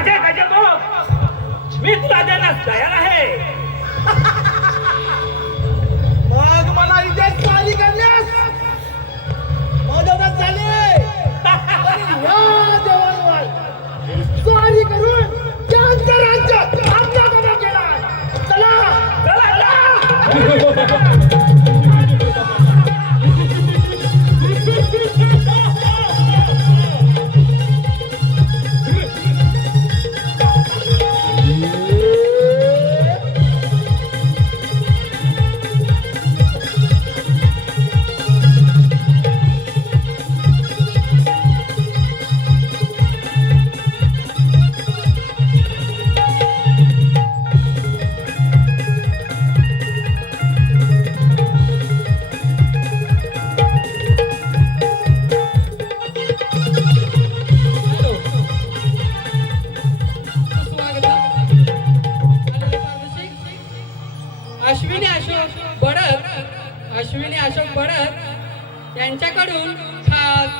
माझे गजे बघ, मी तुला देण्यास तयार आहे. मग मला इथे स्वारी करण्यास मदत झाली. स्वारी करून त्यांचं राज्य आपल्या ताब्यात केलं. चला अश्विनी अशोक बडद यांच्याकडून खास